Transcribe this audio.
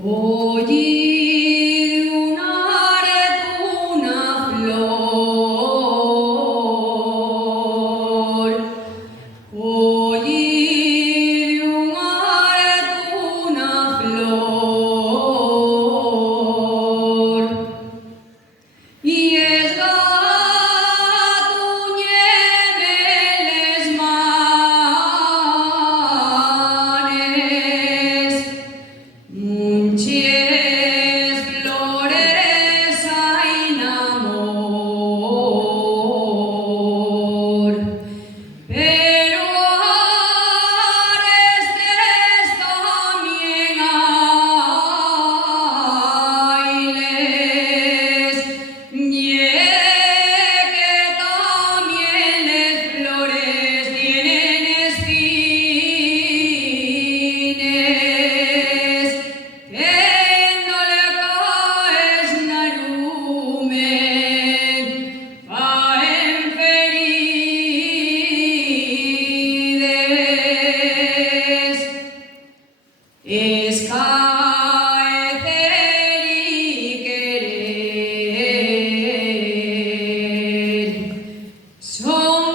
Oír una flor, oír una flor, y es gatuñemeles manes, munchies flores hain amor, pero arestes también hayles, que también les flores tienen espines, que no le caes narumen, faen ferides, escaecer y querer son